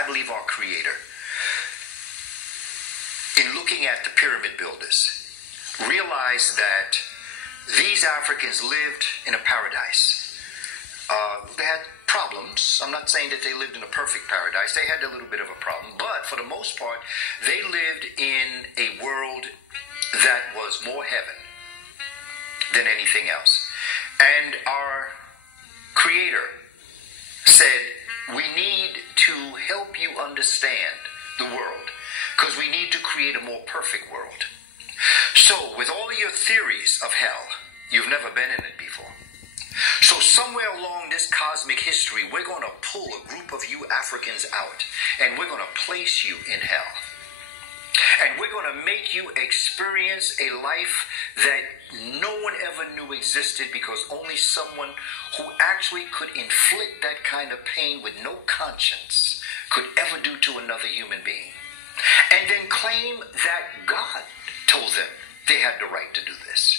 I believe our Creator, in looking at the pyramid builders, realized that these Africans lived in a paradise. They had problems. I'm not saying that they lived in a perfect paradise. They had a little bit of a problem. But for the most part, they lived in a world that was more heaven than anything else. And our Creator said, we need to help you understand the world, because we need to create a more perfect world. So, with all of your theories of hell, you've never been in it before. So somewhere along this cosmic history, we're going to pull a group of you Africans out, and we're going to place you in hell. And we're going to make you experience a life that no one ever knew existed, because only someone who actually could inflict that kind of pain with no conscience could ever do to another human being. And then claim that God told them they had the right to do this.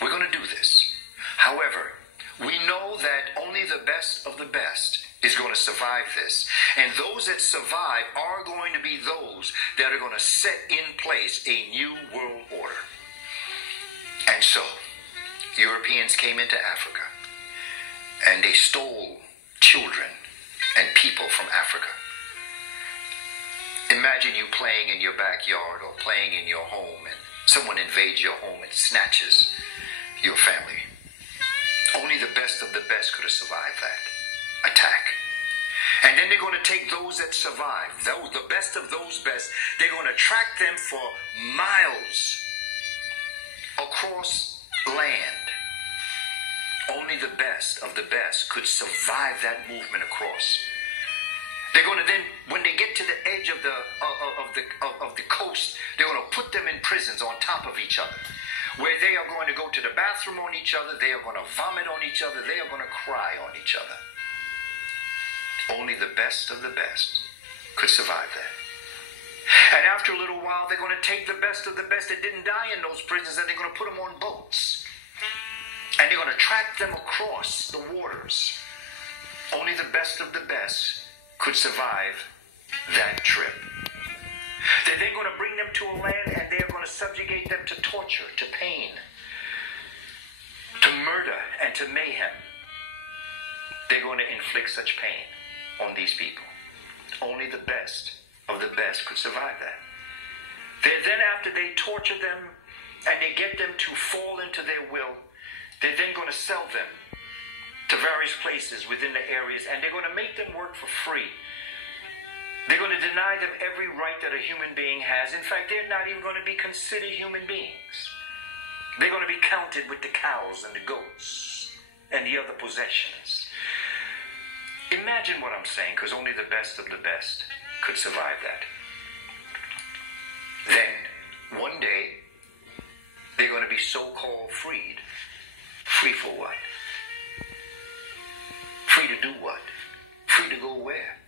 We're going to do this. However, we know that only the best of the best is going to survive this. And those that survive are going to be those that are going to set in place a new world order. And so, Europeans came into Africa, and they stole children and people from Africa. Imagine you playing in your backyard or playing in your home, and someone invades your home and snatches your family. Only the best of the best could have survived that attack. And then they're going to take those that survive, the best of those best, they're going to track them for miles across land. Only the best of the best could survive that movement across. They're going to then, when they get to the edge of the coast, they're going to put them in prisons on top of each other, where they are going to go to the bathroom on each other, they are going to vomit on each other, they are going to cry on each other. Only the best of the best could survive that. And after a little while, they're going to take the best of the best that didn't die in those prisons, and they're going to put them on boats. And they're going to track them across the waters. Only the best of the best could survive that trip. They're then going to bring them to a land, and they are going to subjugate them to torture, to pain, to murder, and to mayhem. They're going to inflict such pain on these people. Only the best of the best could survive that. Then after they torture them and they get them to fall into their will, they're then going to sell them to various places within the areas, and they're going to make them work for free. They're going to deny them every right that a human being has. In fact, they're not even going to be considered human beings. They're going to be counted with the cows and the goats and the other possessions. Imagine what I'm saying, because only the best of the best could survive that. Then, one day, they're going to be so-called freed. Free for what? Free to do what? Free to go where?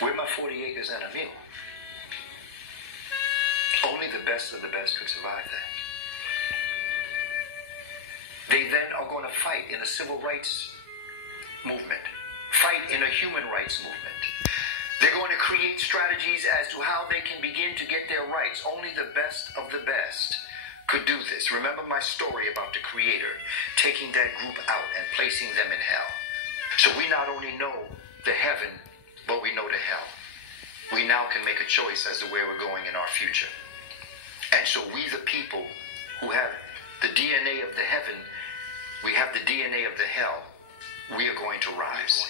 Where my 40 acres and a mule? Only the best of the best could survive that. They then are going to fight in a civil rights movement, fight in a human rights movement. They're going to create strategies as to how they can begin to get their rights. Only the best of the best could do this. Remember my story about the Creator taking that group out and placing them in hell. So we not only know the heaven, but we know the hell. We now can make a choice as to where we're going in our future. And so we, the people who have the DNA of the heaven, we have the DNA of the hell, we are going to rise.